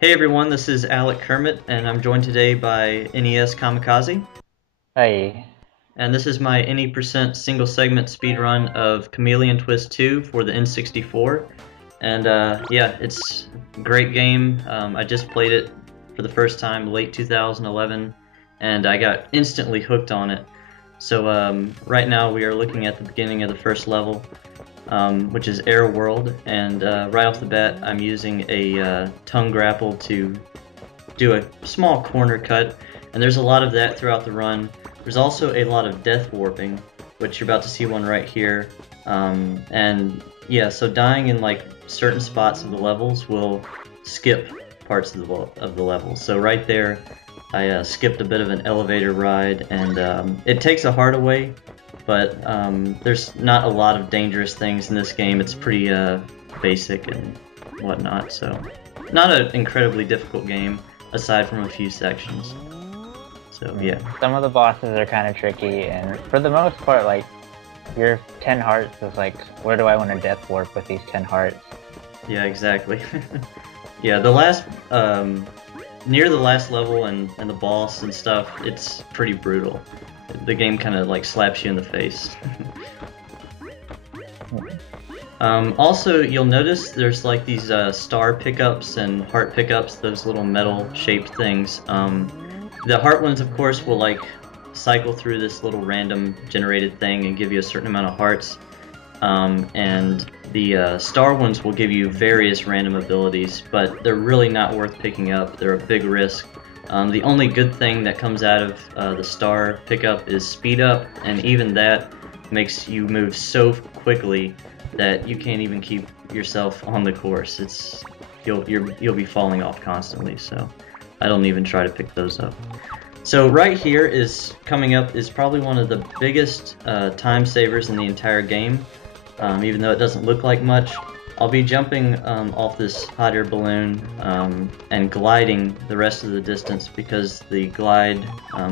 Hey everyone, this is aleckermit, and I'm joined today by NESkamikaze, Hi. and this is my any% single segment speedrun of Chameleon Twist 2 for the N64. And yeah, it's a great game. I just played it for the first time late 2011, and I got instantly hooked on it. So right now we are looking at the beginning of the first level, which is Air World, and right off the bat I'm using a tongue grapple to do a small corner cut, and there's a lot of that throughout the run. There's also a lot of death warping, which you're about to see one right here. And yeah, so dying in like certain spots of the levels will skip parts of the level. So right there, I skipped a bit of an elevator ride, and it takes a heart away, but there's not a lot of dangerous things in this game. It's pretty basic and whatnot, so not an incredibly difficult game aside from a few sections. So yeah. Some of the bosses are kind of tricky, and for the most part, like, your 10 hearts is like, where do I want to death warp with these 10 hearts? Yeah, exactly. Yeah, the last near the last level and the boss and stuff, it's pretty brutal. The game kind of like slaps you in the face. Also, you'll notice there's like these star pickups and heart pickups, those little metal shaped things. The heart ones, of course, will like cycle through this little random generated thing and give you a certain amount of hearts. And the star ones will give you various random abilities, but they're really not worth picking up. They're a big risk. The only good thing that comes out of the star pickup is speed up, and even that makes you move so quickly that you can't even keep yourself on the course. You'll be falling off constantly. So I don't even try to pick those up. So right here is coming up is probably one of the biggest time savers in the entire game, even though it doesn't look like much. I'll be jumping off this hot air balloon and gliding the rest of the distance because the glide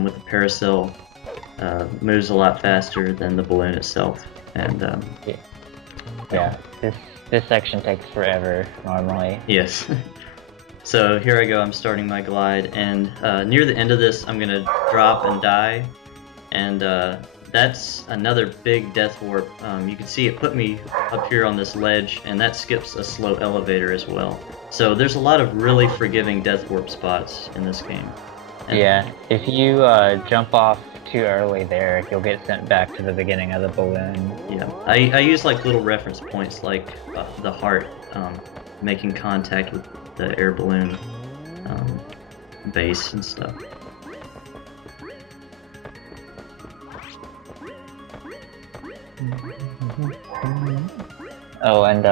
with the parasail moves a lot faster than the balloon itself. And Yeah, this section takes forever normally. yes. So here I go, I'm starting my glide, and near the end of this I'm gonna drop and die, and that's another big death warp. You can see it put me up here on this ledge, and that skips a slow elevator as well. So there's a lot of really forgiving death warp spots in this game. And Yeah, if you jump off too early there, you'll get sent back to the beginning of the balloon. yeah, I use like little reference points like the heart making contact with the air balloon base and stuff. Oh, and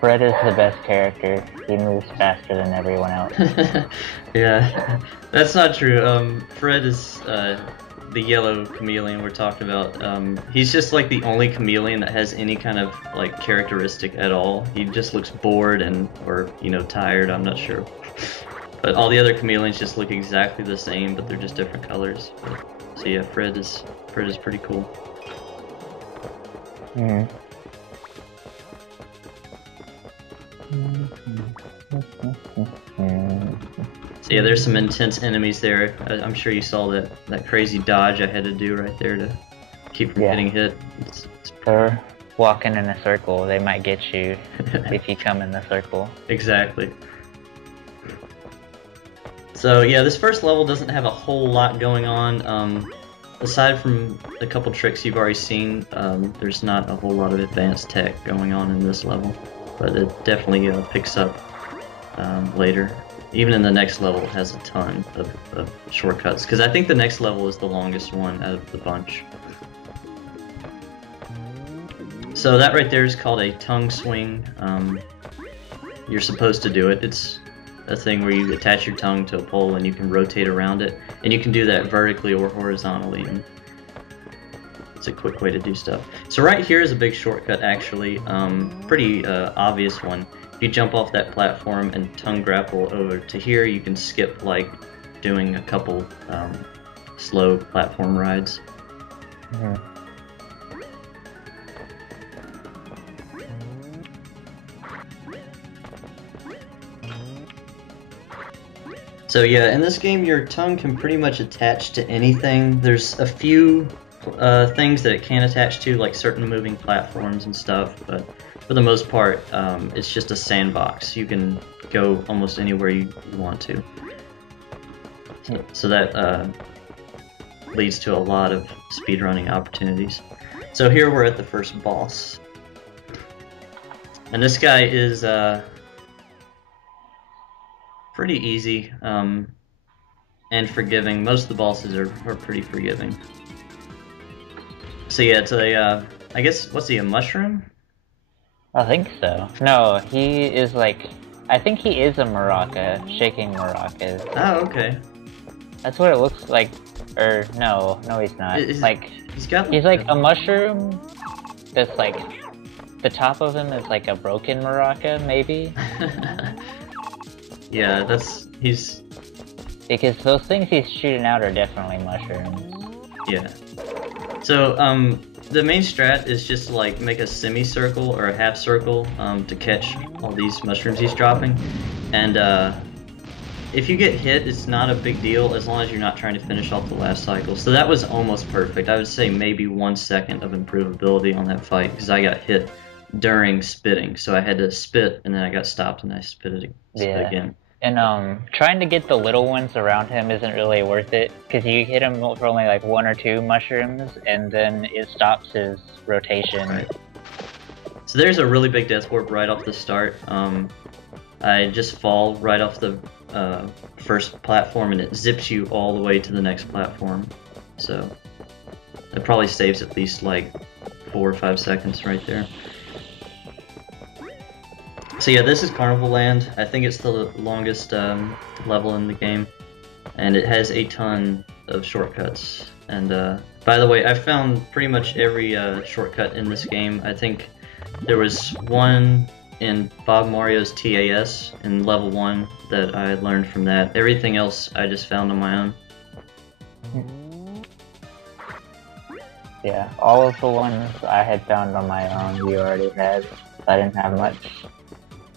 Fred is the best character. He moves faster than everyone else. Yeah, that's not true. Fred is the yellow chameleon we're talking about. He's just like the only chameleon that has any kind of like characteristic at all. He just looks bored and or tired. I'm not sure. But all the other chameleons just look exactly the same, but they're just different colors. So yeah, Fred is pretty cool. Mm. So yeah, there's some intense enemies there. I'm sure you saw that crazy dodge I had to do right there to keep from getting hit. They're walking in a circle. They might get you if you come in the circle. Exactly. So yeah, this first level doesn't have a whole lot going on. Aside from a couple tricks you've already seen, there's not a whole lot of advanced tech going on in this level, but it definitely picks up later. Even in the next level, it has a ton of shortcuts, because I think the next level is the longest one out of the bunch. So that right there is called a tongue swing. You're supposed to do it. It's a thing where you attach your tongue to a pole and you can rotate around it, and you can do that vertically or horizontally, and it's a quick way to do stuff. So right here is a big shortcut, actually, pretty obvious one. If you jump off that platform and tongue grapple over to here, you can skip like doing a couple slow platform rides. Mm-hmm. So yeah, in this game, your tongue can pretty much attach to anything. There's a few things that it can attach to, like certain moving platforms and stuff, but for the most part, it's just a sandbox. You can go almost anywhere you want to. So that leads to a lot of speedrunning opportunities. So here we're at the first boss. And this guy is pretty easy and forgiving. Most of the bosses are pretty forgiving. So yeah, it's a, I guess, what's he, a mushroom? I think so. No, he is like, I think he is a maraca, shaking maracas. Oh, okay. That's what it looks like. Or no, he's not. He's like a mushroom that's like, the top of him is like a broken maraca, maybe? Yeah, he's... Because those things he's shooting out are definitely mushrooms. Yeah. So, the main strat is just like make a semicircle or a half circle to catch all these mushrooms he's dropping. And if you get hit, it's not a big deal as long as you're not trying to finish off the last cycle. So that was almost perfect. I would say maybe 1 second of improvability on that fight because I got hit during spitting. So I had to spit and then I got stopped and I spit again. And trying to get the little ones around him isn't really worth it, because you hit him for only like 1 or 2 mushrooms, and then it stops his rotation. Right. So there's a really big death warp right off the start. I just fall right off the first platform, and it zips you all the way to the next platform. So it probably saves at least like 4 or 5 seconds right there. So yeah, this is Carnival Land. I think it's the longest level in the game, and it has a ton of shortcuts. And by the way, I found pretty much every shortcut in this game. I think there was one in Bob Mario's TAS in level 1 that I learned from that. Everything else I just found on my own. Yeah, all of the ones I had found on my own you already had. I didn't have much.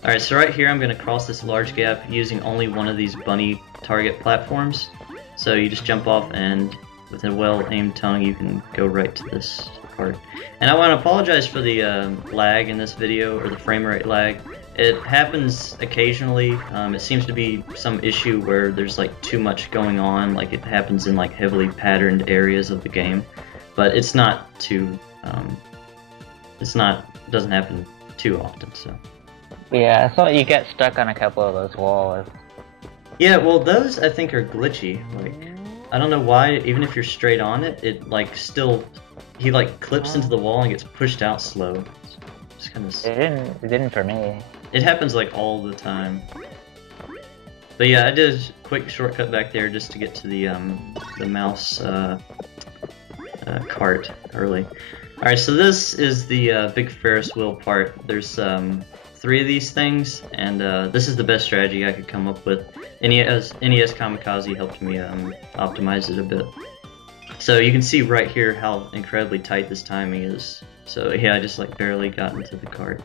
Alright, so right here I'm going to cross this large gap using only one of these bunny target platforms. So you just jump off, and with a well-aimed tongue you can go right to this part. And I want to apologize for the lag in this video, or the frame rate lag. It happens occasionally. It seems to be some issue where there's like too much going on, like it happens in like heavily patterned areas of the game. But it's not too, it doesn't happen too often, so. Yeah, I thought you get stuck on a couple of those walls. Yeah, well those I think are glitchy. Like, I don't know why, even if you're straight on it, it like still, he like clips into the wall and gets pushed out slow. It's kind of... It didn't for me. It happens like all the time. But yeah, I did a quick shortcut back there just to get to the mouse cart early. Alright, so this is the big Ferris wheel part. There's 3 of these things, and this is the best strategy I could come up with. NESkamikaze helped me optimize it a bit. So you can see right here how incredibly tight this timing is. So yeah, I just like barely got into the cart.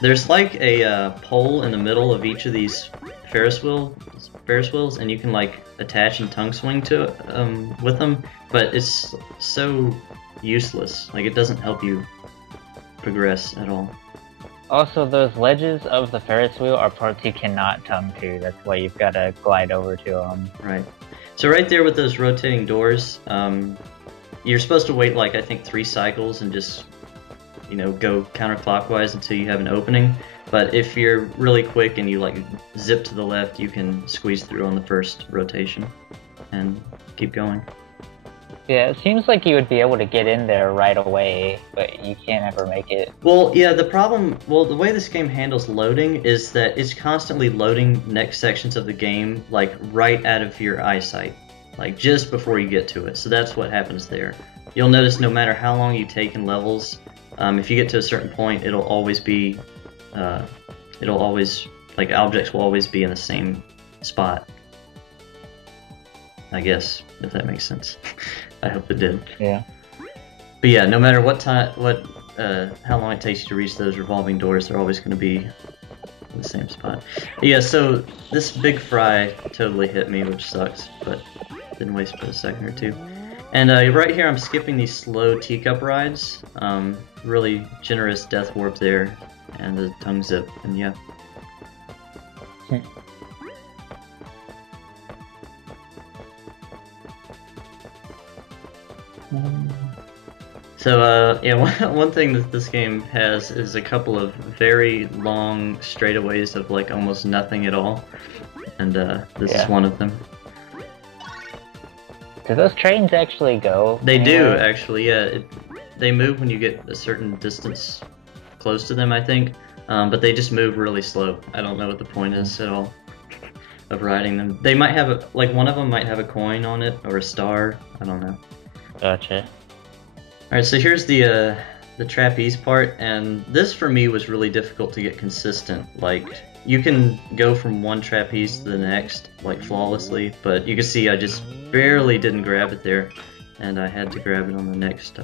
There's like a pole in the middle of each of these Ferris wheels, and you can like attach and tongue swing to it with them, but it's so useless. Like, it doesn't help you progress at all. Also, those ledges of the Ferris wheel are parts you cannot tongue to. That's why you've got to glide over to them. Right. So right there with those rotating doors, you're supposed to wait like I think 3 cycles and just, you know, go counterclockwise until you have an opening. But if you're really quick and you like zip to the left, you can squeeze through on the first rotation and keep going. Yeah, it seems like you would be able to get in there right away, but you can't ever make it. Well, yeah, the way this game handles loading is that it's constantly loading next sections of the game, like, right out of your eyesight, like, just before you get to it. So that's what happens there. You'll notice no matter how long you take in levels, if you get to a certain point, it'll always be, like, objects will always be in the same spot. I guess, if that makes sense. I hope it did. Yeah. But yeah, no matter what time, how long it takes you to reach those revolving doors, they're always going to be the same spot. Yeah, so this big fry totally hit me, which sucks, but didn't waste but a second or two. And right here I'm skipping these slow teacup rides. Really generous death warp there, and the tongue zip, and yeah. So yeah, one thing that this game has is a couple of very long straightaways of like almost nothing at all, and this is one of them. Do those trains actually go? They do, actually, yeah. They move when you get a certain distance close to them, I think, but they just move really slow. I don't know what the point is at all of riding them. They might have like one of them might have a coin on it or a star. I don't know. Gotcha. Alright, so here's the trapeze part, and this for me was really difficult to get consistent. Like, you can go from one trapeze to the next, like, flawlessly, but you can see I just barely didn't grab it there, and I had to grab it on the next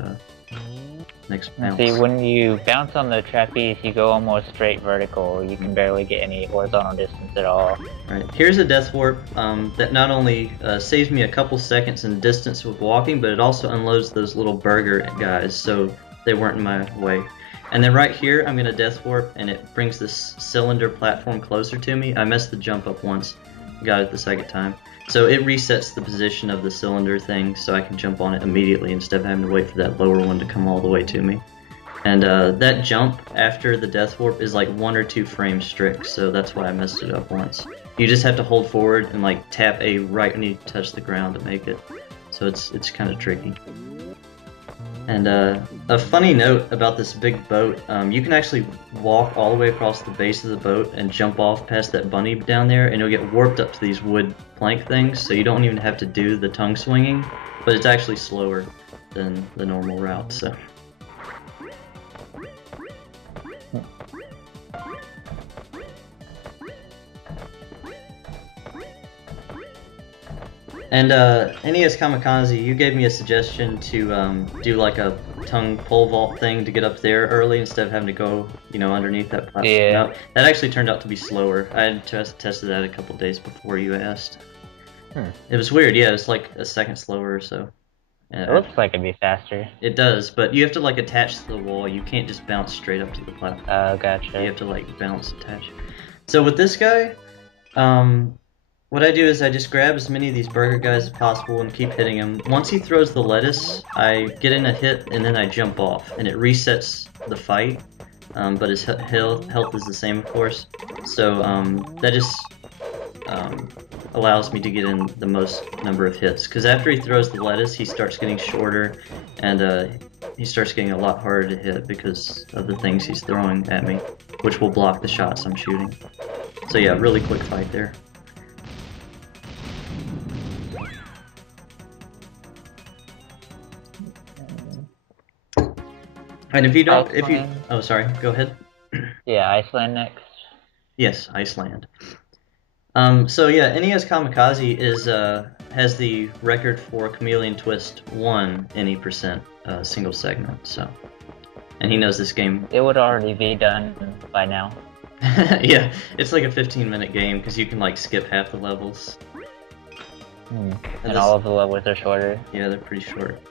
bounce. See, when you bounce on the trapeze, you go almost straight vertical. You can barely get any horizontal distance at all. Right. Here's a death warp that not only saves me a couple seconds in distance with walking, but it also unloads those little burger guys, so they weren't in my way. And then right here, I'm going to death warp, and it brings this cylinder platform closer to me. I messed the jump up once, got it the second time. So it resets the position of the cylinder thing so I can jump on it immediately instead of having to wait for that lower one to come all the way to me. And that jump after the death warp is like 1 or 2 frames strict, so that's why I messed it up once. You just have to hold forward and like tap A right when you touch the ground to make it. So it's kind of tricky. And a funny note about this big boat, you can actually walk all the way across the base of the boat and jump off past that bunny down there, and you'll get warped up to these wood plank things, so you don't even have to do the tongue swinging, but it's actually slower than the normal route, so. And NESkamikaze, you gave me a suggestion to do like a tongue pole vault thing to get up there early instead of having to go, you know, underneath that platform. Yeah. No, that actually turned out to be slower. I had tested that a couple days before you asked. It was weird, yeah, it was like a second slower or so. It looks like it'd be faster. It does, but you have to like attach to the wall. You can't just bounce straight up to the platform. Oh, gotcha. You have to like bounce, attach. So with this guy, what I do is I just grab as many of these burger guys as possible and keep hitting him. Once he throws the lettuce, I get in a hit and then I jump off, and it resets the fight, but his health is the same, of course. So that just allows me to get in the most number of hits, because after he throws the lettuce, he starts getting shorter, and he starts getting a lot harder to hit because of the things he's throwing at me, which will block the shots I'm shooting. So yeah, really quick fight there. And if you don't, oh sorry, go ahead. Yeah, Iceland next. Yes, Iceland. So yeah, NESkamikaze is has the record for Chameleon Twist 1 any% single segment. So, and he knows this game. It would already be done by now. Yeah, it's like a 15-minute game because you can like skip half the levels. And all of the levels are shorter. Yeah, they're pretty short.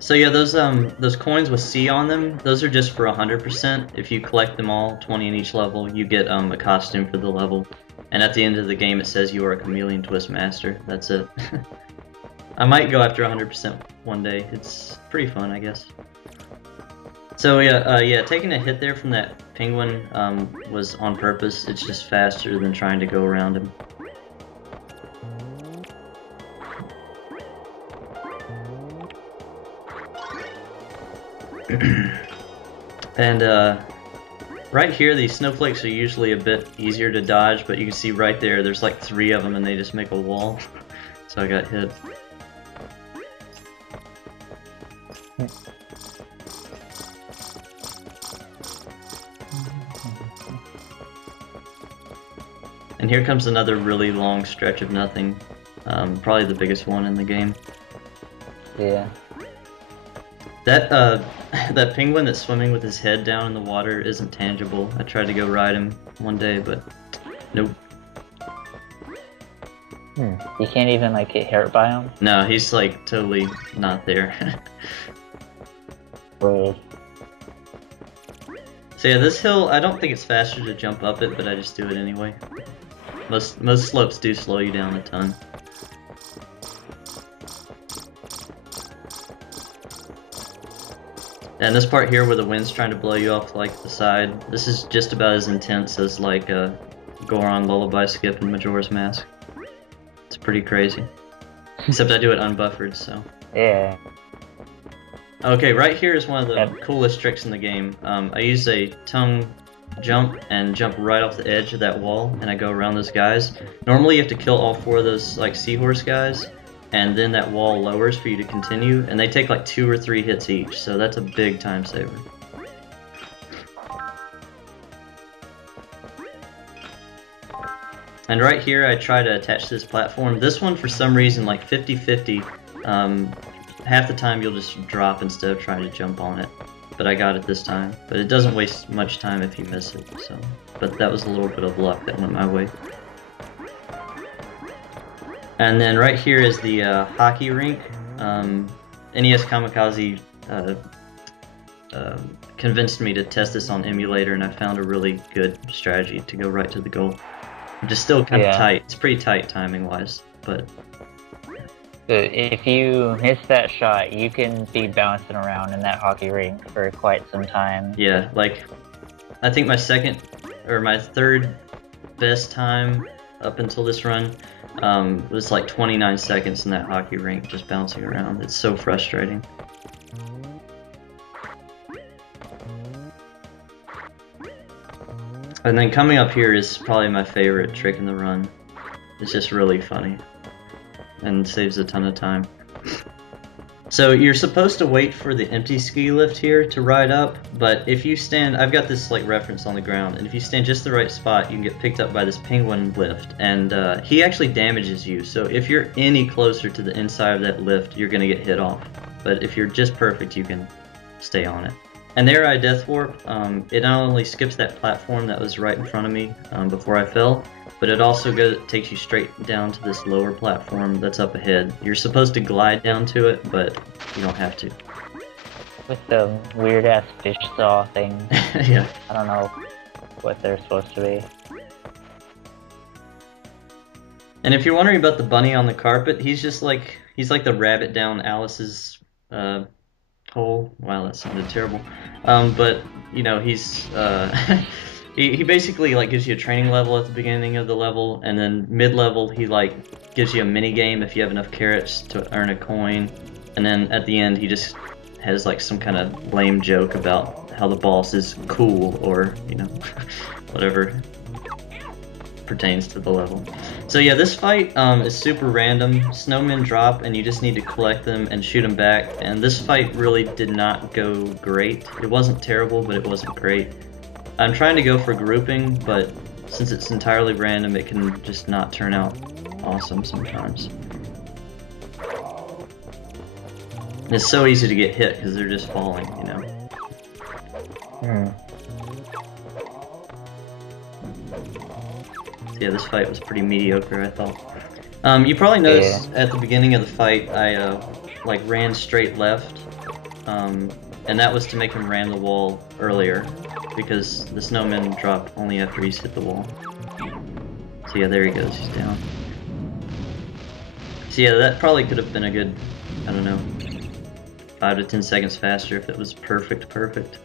So yeah, those coins with C on them, those are just for 100%. If you collect them all, 20 in each level, you get a costume for the level. And at the end of the game, it says you are a Chameleon Twist Master. That's it. I might go after 100% one day. It's pretty fun, I guess. So yeah, taking a hit there from that penguin was on purpose. It's just faster than trying to go around him. And right here, these snowflakes are usually a bit easier to dodge, but you can see right there, there's like 3 of them and they just make a wall. So I got hit. And here comes another really long stretch of nothing. Probably the biggest one in the game. Yeah. That that penguin that's swimming with his head down in the water isn't tangible. I tried to go ride him one day, but nope. You can't even like get hurt by him? No, he's like totally not there. Weird. So yeah, this hill, I don't think it's faster to jump up it, but I just do it anyway. Most slopes do slow you down a ton. And this part here where the wind's trying to blow you off like the side, this is just about as intense as like a Goron Lullaby skip in Majora's Mask. It's pretty crazy. Except I do it unbuffered, so. Yeah. Okay, right here is one of the coolest tricks in the game. I use a tongue jump and jump right off the edge of that wall, and I go around those guys. Normally you have to kill all 4 of those like seahorse guys, and then that wall lowers for you to continue, and they take like 2 or 3 hits each, so that's a big time saver. And right here I try to attach this platform. This one for some reason like 50-50, half the time you'll just drop instead of trying to jump on it. But I got it this time. But it doesn't waste much time if you miss it, so. But that was a little bit of luck that went my way. And then right here is the hockey rink. NESkamikaze convinced me to test this on emulator, and I found a really good strategy to go right to the goal. Which is still kind of tight. It's pretty tight timing-wise, but... If you miss that shot, you can be bouncing around in that hockey rink for quite some time. Yeah, like, I think my third best time up until this run was like 29 seconds in that hockey rink just bouncing around. It's so frustrating. And then coming up here is probably my favorite trick in the run. It's just really funny and saves a ton of time. So you're supposed to wait for the empty ski lift here to ride up, but if you stand, I've got this like reference on the ground, and if you stand just the right spot, you can get picked up by this penguin lift, and he actually damages you, so if you're any closer to the inside of that lift, you're gonna get hit off. But if you're just perfect, you can stay on it. And there I death warp. It not only skips that platform that was right in front of me before I fell, but it also takes you straight down to this lower platform that's up ahead. You're supposed to glide down to it, but you don't have to. With the weird ass fish saw thing. Yeah. I don't know what they're supposed to be. And if you're wondering about the bunny on the carpet, he's like the rabbit down Alice's hole. Wow, that sounded terrible. But you know, he's he basically like gives you a training level at the beginning of the level, and then mid-level he like gives you a mini game if you have enough carrots to earn a coin, and then at the end he just has like some kind of lame joke about how the boss is cool, or you know, whatever pertains to the level. So yeah, this fight is super random. Snowmen drop and you just need to collect them and shoot them back, and this fight really did not go great. It wasn't terrible, but it wasn't great. I'm trying to go for grouping, but since it's entirely random, it can just not turn out awesome sometimes. It's so easy to get hit because they're just falling, you know. Yeah, this fight was pretty mediocre, I thought. You probably noticed at the beginning of the fight, I like ran straight left, and that was to make him ram the wall earlier, because the snowman dropped only after he's hit the wall. So yeah, there he goes, he's down. So yeah, that probably could have been a good, I don't know, 5 to 10 seconds faster if it was perfect.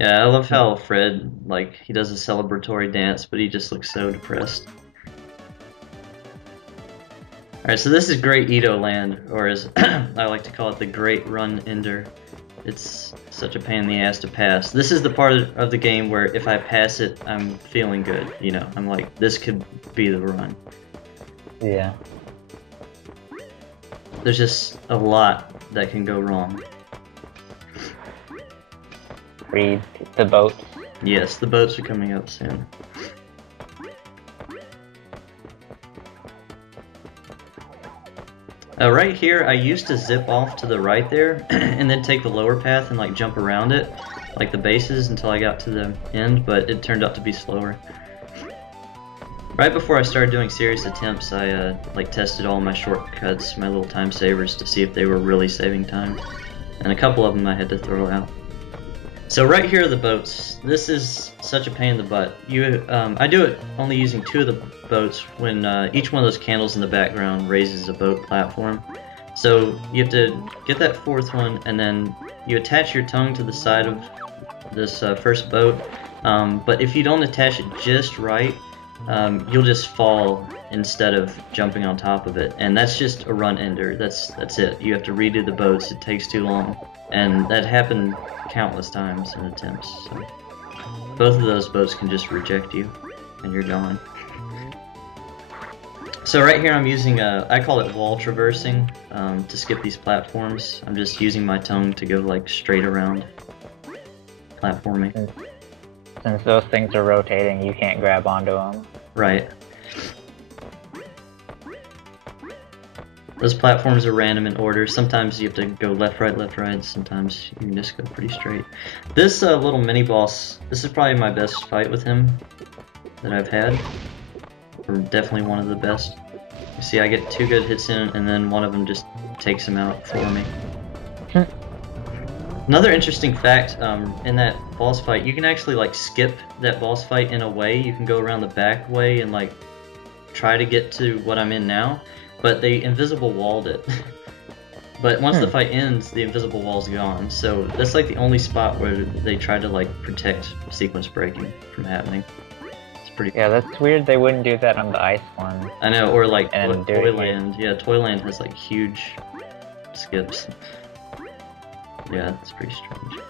Yeah, I love how Fred, like, he does a celebratory dance, but he just looks so depressed. Alright, so this is Great Edo Land, or as I like to call it, the Great Run Ender. It's such a pain in the ass to pass. This is the part of the game where if I pass it, I'm feeling good, you know. I'm like, this could be the run. Yeah. There's just a lot that can go wrong. Read the boats. Yes, the boats are coming up soon. Right here, I used to zip off to the right there, and then take the lower path and like jump around it, like the bases, until I got to the end, but it turned out to be slower. Right before I started doing serious attempts, I like tested all my shortcuts, my little time savers, to see if they were really saving time, and a couple of them I had to throw out. So right here are the boats. This is such a pain in the butt. I do it only using 2 of the boats when each one of those candles in the background raises a boat platform. So you have to get that 4th one, and then you attach your tongue to the side of this first boat. But if you don't attach it just right, you'll just fall instead of jumping on top of it, and that's just a run ender. That's it. You have to redo the boats. It takes too long, and that happened countless times in attempts. So both of those boats can just reject you, and you're gone. So right here I'm using I call it wall traversing to skip these platforms. I'm just using my tongue to go like straight around platforming. Since those things are rotating, you can't grab onto them. Right. Those platforms are random in order. Sometimes you have to go left, right, sometimes you can just go pretty straight. This little mini-boss, this is probably my best fight with him that I've had. Or definitely one of the best. You see, I get 2 good hits in, and then one of them just takes him out for me. Another interesting fact, in that boss fight, you can actually like skip that boss fight in a way. You can go around the back way and like try to get to what I'm in now, but they invisible walled it. But once the fight ends, the invisible wall's gone. So that's like the only spot where they try to like protect sequence breaking from happening. It's pretty cool. Yeah, that's weird they wouldn't do that on the ice one. I know, or like Toyland. Yeah, Toyland has like huge skips. Yeah, it's pretty strange.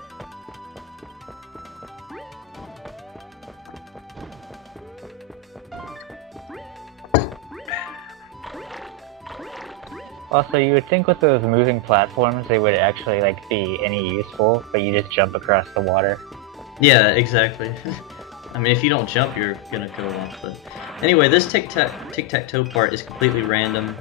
Also, you would think with those moving platforms they would actually like be any useful, but you just jump across the water. Yeah, exactly. I mean, if you don't jump, you're gonna go off. But anyway, this tic-tac-toe part is completely random.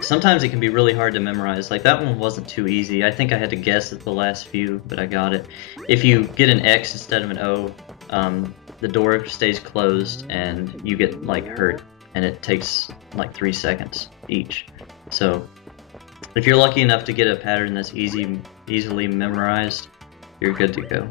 Sometimes it can be really hard to memorize. Like that one wasn't too easy. I think I had to guess at the last few, but I got it. If you get an X instead of an O, the door stays closed and you get like hurt, and it takes like 3 seconds each. So if you're lucky enough to get a pattern that's easily memorized, you're good to go.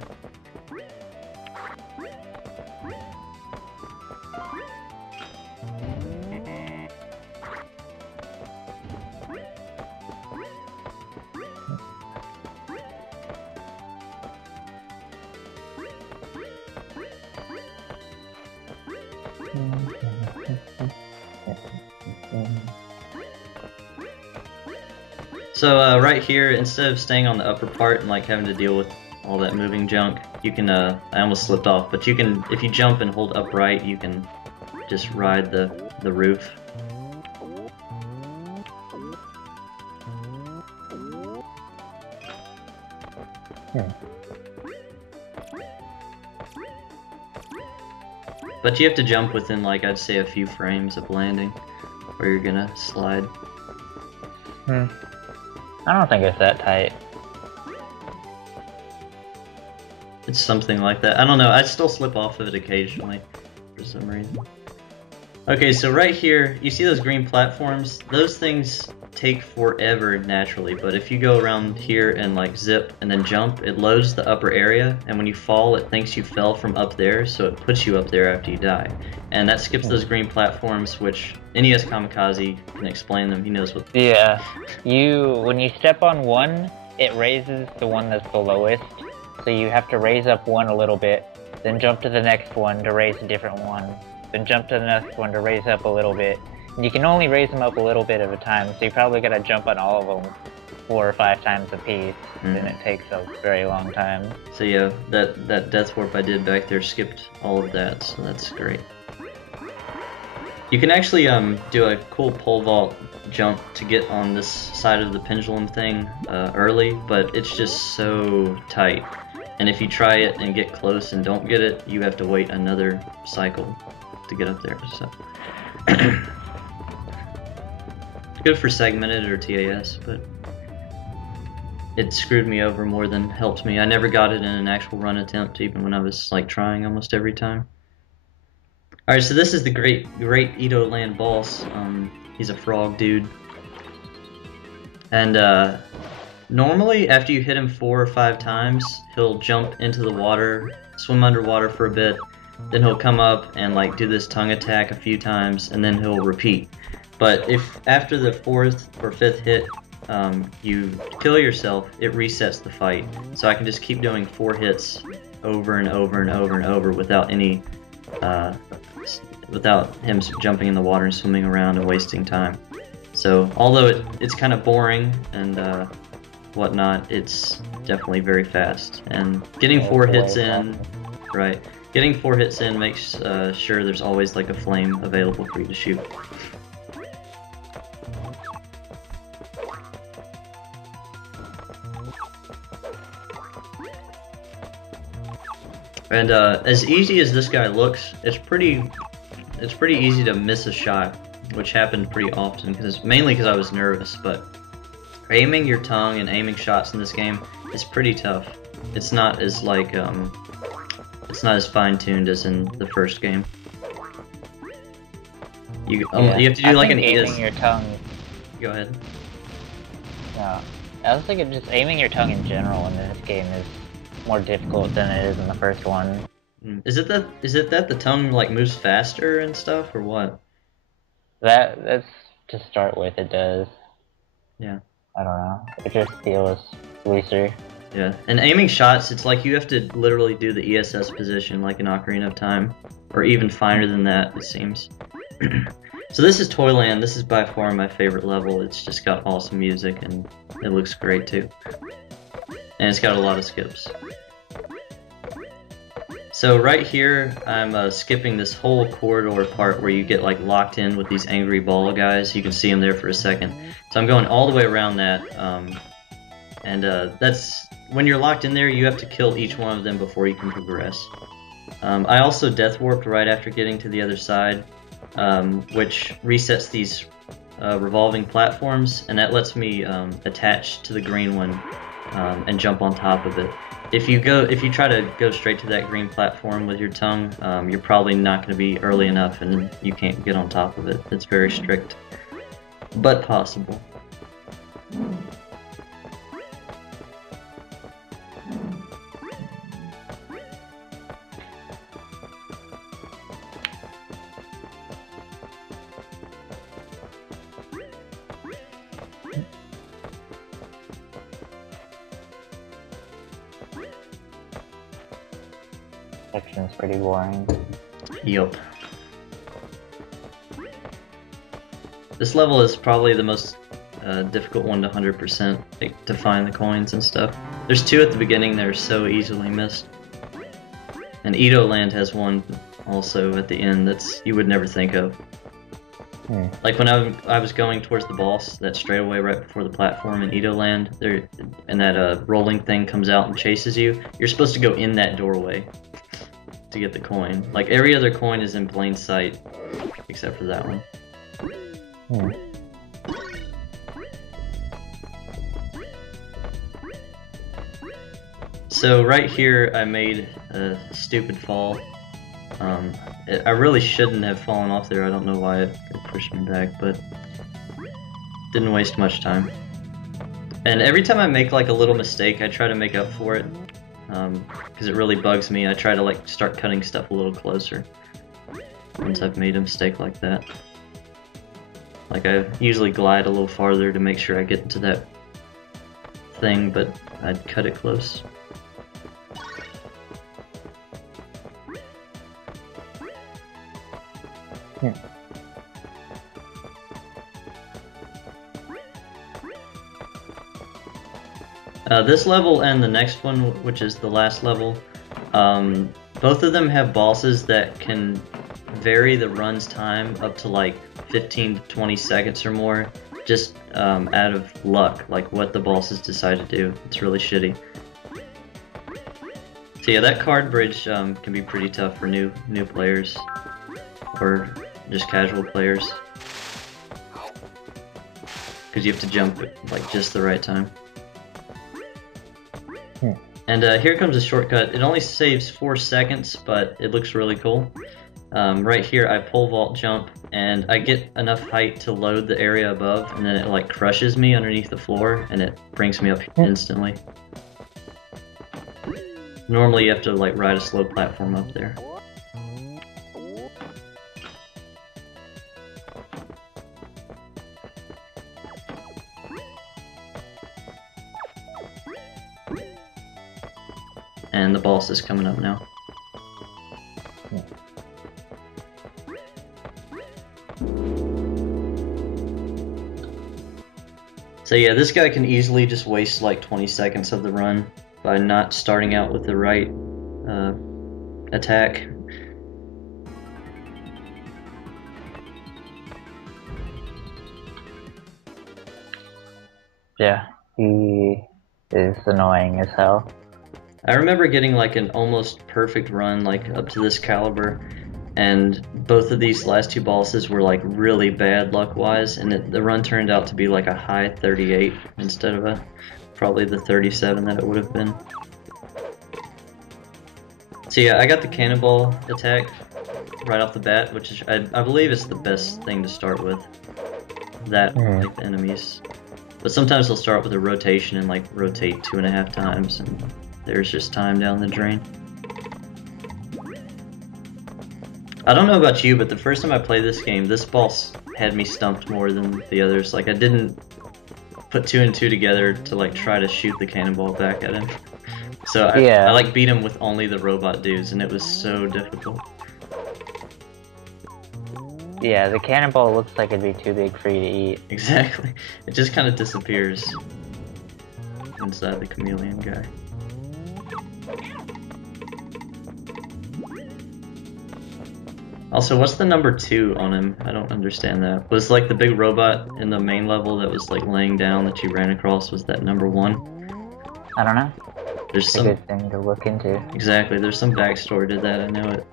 So right here, instead of staying on the upper part and like having to deal with all that moving junk, you can, I almost slipped off, but you can, if you jump and hold upright, you can just ride the roof. But you have to jump within, like, I'd say a few frames of landing, or you're gonna slide. I don't think it's that tight. It's something like that. I don't know, I still slip off of it occasionally, for some reason. Okay, so right here, you see those green platforms? Those things take forever naturally, but if you go around here and like zip and then jump, it loads the upper area, and when you fall, it thinks you fell from up there, so it puts you up there after you die. And that skips those green platforms, which NESkamikaze can explain them, he knows what... Yeah, when you step on one, it raises the one that's the lowest, so you have to raise up one a little bit, then jump to the next one to raise a different one, then jump to the next one to raise up a little bit. And you can only raise them up a little bit at a time, so you probably gotta jump on all of them 4 or 5 times a piece, and it takes a very long time. So yeah, that death warp I did back there skipped all of that, so that's great. You can actually do a cool pole vault jump to get on this side of the pendulum thing early, but it's just so tight. And if you try it and get close and don't get it, you have to wait another cycle to get up there. So. It's good for segmented or TAS, but it screwed me over more than helped me. I never got it in an actual run attempt, even when I was like trying almost every time. Alright, so this is the great Edo Land boss. He's a frog dude. And normally after you hit him 4 or 5 times, he'll jump into the water, swim underwater for a bit, then he'll come up and like do this tongue attack a few times, and then he'll repeat. But if after the 4th or 5th hit you kill yourself, it resets the fight. So I can just keep doing 4 hits over and over and over and over without any without him jumping in the water and swimming around and wasting time. So although it's kind of boring and whatnot, it's definitely very fast. And getting 4 hits in, right? Getting 4 hits in makes sure there's always like a flame available for you to shoot. And as easy as this guy looks, it's pretty easy to miss a shot, which happened pretty often, mainly because I was nervous. But aiming your tongue and aiming shots in this game is pretty tough. It's not as like it's not as fine-tuned as in the first game. You have to do like an aiming your tongue. Go ahead. No, I was thinking just aiming your tongue in general in this game is more difficult than it is in the first one. Is it that the tongue like moves faster and stuff, or what? That's to start with, it does. Yeah. I don't know. It just feels looser. Yeah, and aiming shots, it's like you have to literally do the ESS position like in Ocarina of Time, or even finer than that, it seems. So this is Toyland. This is by far my favorite level. It's just got awesome music and it looks great too. And it's got a lot of skips. So right here, I'm skipping this whole corridor part where you get like locked in with these angry ball guys. You can see them there for a second. So I'm going all the way around that, that's when you're locked in there. You have to kill each one of them before you can progress. I also death warped right after getting to the other side, which resets these revolving platforms, and that lets me attach to the green one and jump on top of it. If you try to go straight to that green platform with your tongue, you're probably not going to be early enough, and you can't get on top of it. It's very strict, but possible. Section's pretty boring. Yup. This level is probably the most difficult one to 100%, like, to find the coins and stuff. There's 2 at the beginning that are so easily missed. And Edo Land has one also at the end that's you would never think of. Like when I was going towards the boss, that straightaway right before the platform in Edo Land, there, and that rolling thing comes out and chases you, you're supposed to go in that doorway to get the coin. Like every other coin is in plain sight, except for that one. So right here I made a stupid fall. I really shouldn't have fallen off there. I don't know why it pushed me back, but didn't waste much time. And every time I make like a little mistake, I try to make up for it, because it really bugs me. I try to like start cutting stuff a little closer once I've made a mistake like that. Like I usually glide a little farther to make sure I get into that thing, but I'd cut it close. This level and the next one, which is the last level, both of them have bosses that can vary the run's time up to like 15 to 20 seconds or more, just out of luck, like what the bosses decide to do. It's really shitty. So yeah, that card bridge can be pretty tough for new players, or just casual players. because you have to jump at like just the right time. And here comes a shortcut. It only saves 4 seconds, but it looks really cool. Right here, I pole vault jump, and I get enough height to load the area above, and then it like crushes me underneath the floor, and it brings me up instantly. Normally, you have to like ride a slow platform up there. And the boss is coming up now. So yeah, this guy can easily just waste like 20 seconds of the run by not starting out with the right attack. Yeah, he is annoying as hell. I remember getting like an almost perfect run like up to this caliber, and both of these last 2 bosses were like really bad luck wise, and the run turned out to be like a high 38 instead of probably the 37 that it would have been. So yeah, I got the cannonball attack right off the bat, which is, I believe is the best thing to start with. That like the enemies, but sometimes they'll start with a rotation and like rotate 2.5 times, and there's just time down the drain. I don't know about you, but the first time I played this game, this boss had me stumped more than the others. Like, I didn't put 2 and 2 together to like try to shoot the cannonball back at him. So I like beat him with only the robot dudes, and it was so difficult. Yeah, the cannonball looks like it'd be too big for you to eat. Exactly. It just kind of disappears inside the chameleon guy. Also, what's the number 2 on him? I don't understand that. Was like the big robot in the main level that was like laying down that you ran across, was that number 1? I don't know. There's It's some a good thing to look into. Exactly, there's some backstory to that, I know it.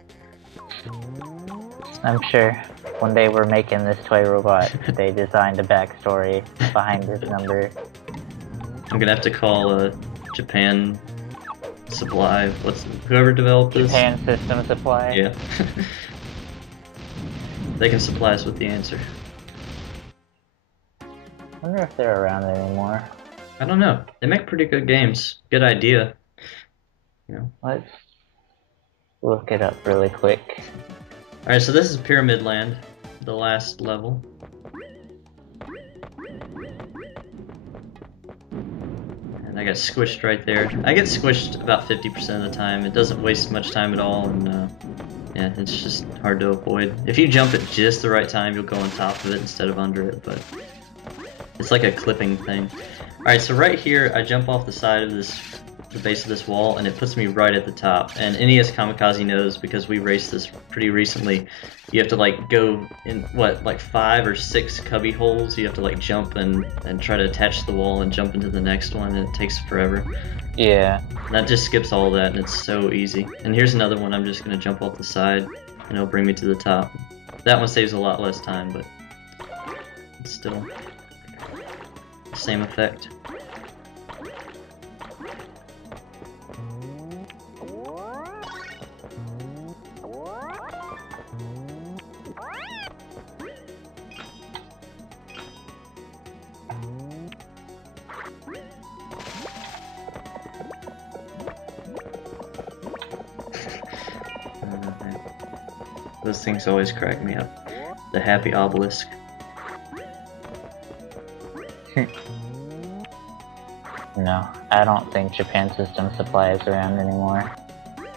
I'm sure when they were making this toy robot, they designed a backstory behind this number. I'm gonna have to call Japan Supply, whoever developed this? Japan System Supply? Yeah. They can supply us with the answer. I wonder if they're around anymore. I don't know. They make pretty good games. Good idea. You know. Let's look it up really quick. Alright, so this is Pyramid Land, the last level. And I got squished right there. I get squished about 50% of the time. It doesn't waste much time at all, and yeah, it's just hard to avoid. If you jump at just the right time, you'll go on top of it instead of under it, but it's like a clipping thing. Alright, so right here, I jump off the side of the base of this wall, and it puts me right at the top. And NESkamikaze knows, because we raced this pretty recently, you have to like go in, what, like 5 or 6 cubby holes. You have to like jump and try to attach the wall and jump into the next one, and it takes forever. Yeah. That just skips all that, and it's so easy. And here's another one. I'm just gonna jump off the side, and it'll bring me to the top. That one saves a lot less time, but it's still the same effect. Those things always crack me up. The happy obelisk. No, I don't think Japan System Supply is around anymore.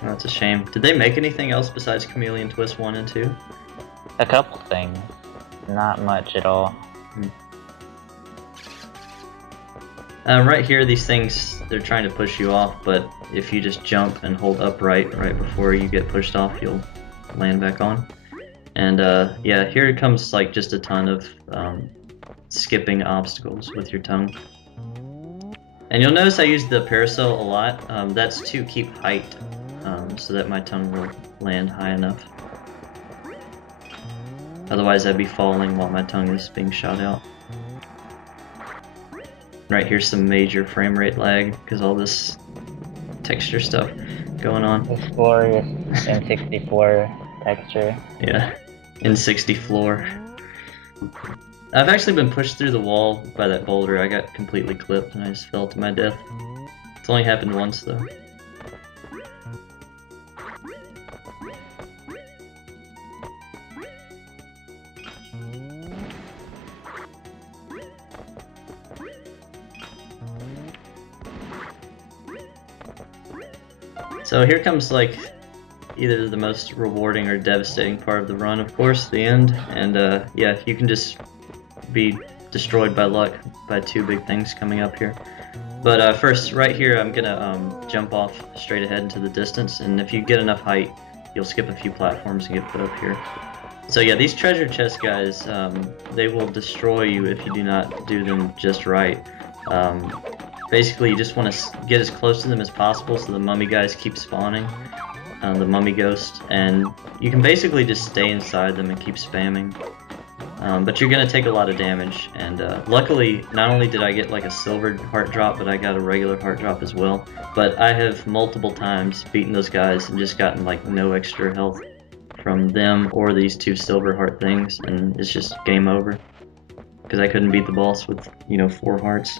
That's a shame. Did they make anything else besides Chameleon Twist 1 and 2? A couple things. Not much at all. Right here, these things, they're trying to push you off, but if you just jump and hold upright right before you get pushed off, you'll land back on. And yeah, here it comes like just a ton of skipping obstacles with your tongue. And you'll notice I use the parasol a lot. That's to keep height, so that my tongue will land high enough. Otherwise I'd be falling while my tongue is being shot out. right here's some major frame rate lag because all this texture stuff going on. This glorious N64 texture. Yeah, N60 floor. I've actually been pushed through the wall by that boulder. I got completely clipped and I just fell to my death. It's only happened once though. So here comes like either the most rewarding or devastating part of the run, of course, the end. And yeah, you can just be destroyed by luck by two big things coming up here. But first, right here, I'm gonna jump off straight ahead into the distance, and if you get enough height, you'll skip a few platforms and get put up here. So yeah, these treasure chest guys, they will destroy you if you do not do them just right. Basically, you just want to get as close to them as possible so the mummy guys keep spawning, the mummy ghost, and you can basically just stay inside them and keep spamming. But you're going to take a lot of damage, and luckily, not only did I get like a silver heart drop, but I got a regular heart drop as well. But I have multiple times beaten those guys and just gotten like no extra health from them or these two silver heart things, and it's just game over. Because I couldn't beat the boss with, you know, 4 hearts.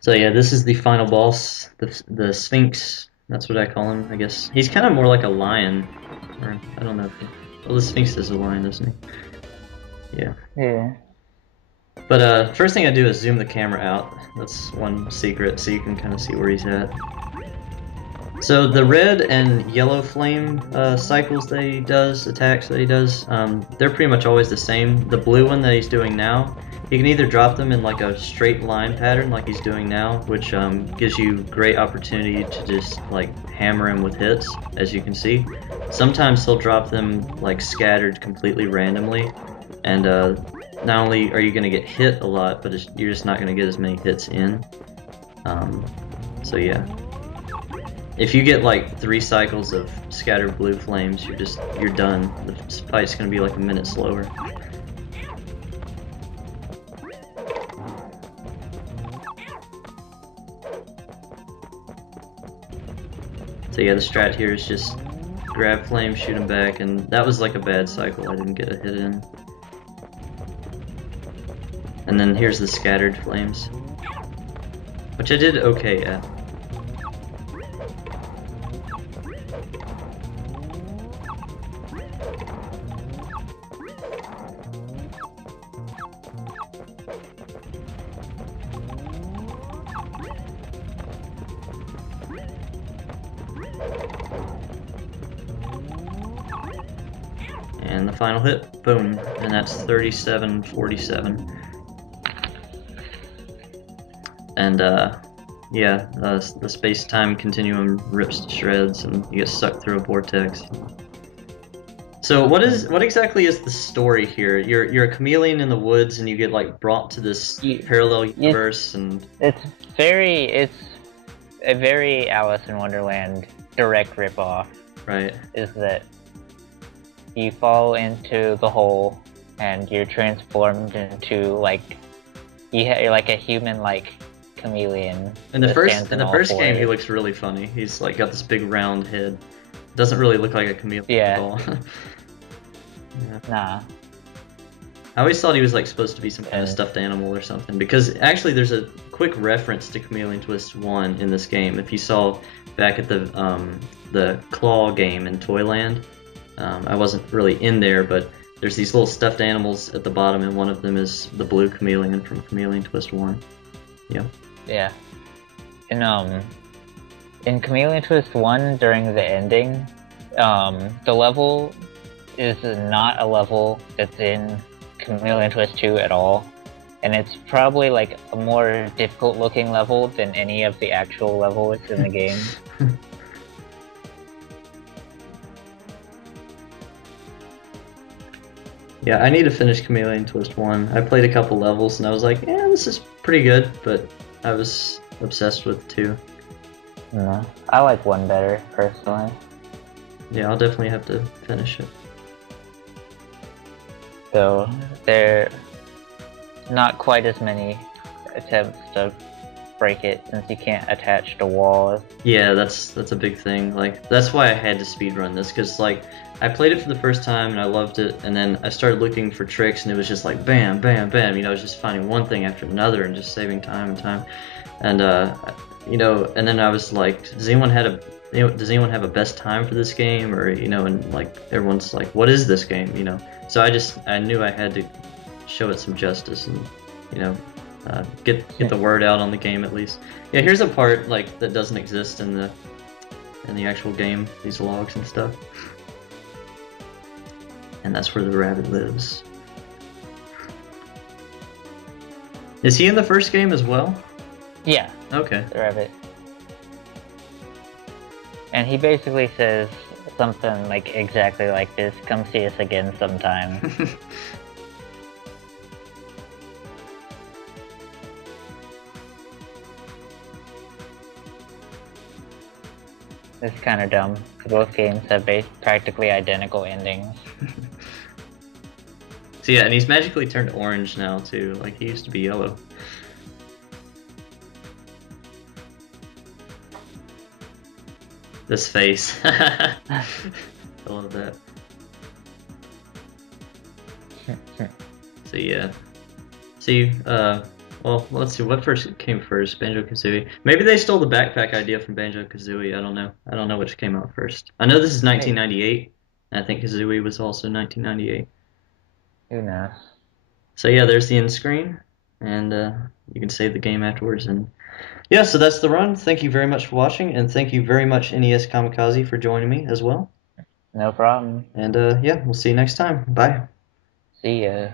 So yeah, this is the final boss, the Sphinx. That's what I call him, I guess. He's kind of more like a lion, or I don't know if well, the Sphinx is a lion, isn't he? Yeah. Yeah. But first thing I do is zoom the camera out. That's one secret, so you can kind of see where he's at. So the red and yellow flame cycles that he does, attacks that he does, they're pretty much always the same. The blue one that he's doing now, you can either drop them in like a straight line pattern like he's doing now, which gives you great opportunity to just like hammer him with hits, as you can see. Sometimes he'll drop them like scattered completely randomly, and not only are you going to get hit a lot, but you're just not going to get as many hits in. So yeah. If you get like 3 cycles of scattered blue flames, you're done. The fight's gonna be like a minute slower. So yeah, the strat here is just grab flame, shoot him back, and that was like a bad cycle. I didn't get a hit in. And then here's the scattered flames, which I did okay at. And the final hit, boom, and that's 3747. And yeah, the space-time continuum rips to shreds, and you get sucked through a vortex. So what exactly is the story here? You're a chameleon in the woods, and you get like brought to this parallel universe, and it's a very Alice in Wonderland direct ripoff. Right. Is that you fall into the hole and you're transformed into like you're like a human like chameleon. In the first game, he looks really funny. He's like got this big round head. Doesn't really look like a chameleon at all. Yeah. Nah. I always thought he was like supposed to be some kind of stuffed animal or something, because actually there's a quick reference to Chameleon Twist 1 in this game. If you saw back at the Claw game in Toyland, I wasn't really in there, but there's these little stuffed animals at the bottom, and one of them is the blue chameleon from Chameleon Twist 1. Yeah. Yeah. In Chameleon Twist 1, during the ending, the level is not a level that's in Chameleon Twist 2 at all, and it's probably like a more difficult looking level than any of the actual levels in the game. Yeah, I need to finish Chameleon Twist 1. I played a couple levels and I was like, yeah, this is pretty good, but I was obsessed with 2. Yeah, I like 1 better, personally. Yeah, I'll definitely have to finish it. So, there not quite as many attempts to break it since you can't attach to walls. Yeah, that's a big thing. Like that's why I had to speedrun this, because like I played it for the first time and I loved it, and then I started looking for tricks and it was just like bam, bam, bam. You know, I was just finding one thing after another and just saving time and time. And you know, and then I was like, does anyone have a best time for this game, or you know, and like everyone's like, what is this game? You know, so I knew I had to show it some justice and you know. Get the word out on the game at least. Yeah, here's a part like that doesn't exist in the actual game. These logs and stuff, and that's where the rabbit lives. Is he in the first game as well? Yeah. Okay. The rabbit. And he basically says something like exactly like this. Come see us again sometime. It's kind of dumb. Both games have practically identical endings. So yeah, and he's magically turned orange now too. Like he used to be yellow. This face. I love that. So yeah. See, well, let's see, what first came first? Banjo-Kazooie. Maybe they stole the backpack idea from Banjo-Kazooie, I don't know. I don't know which came out first. I know this is 1998, and I think Kazooie was also 1998. Who knows? So yeah, there's the end screen, and you can save the game afterwards. And yeah, so that's the run. Thank you very much for watching, and thank you very much NESkamikaze for joining me as well. No problem. And yeah, we'll see you next time. Bye. See ya.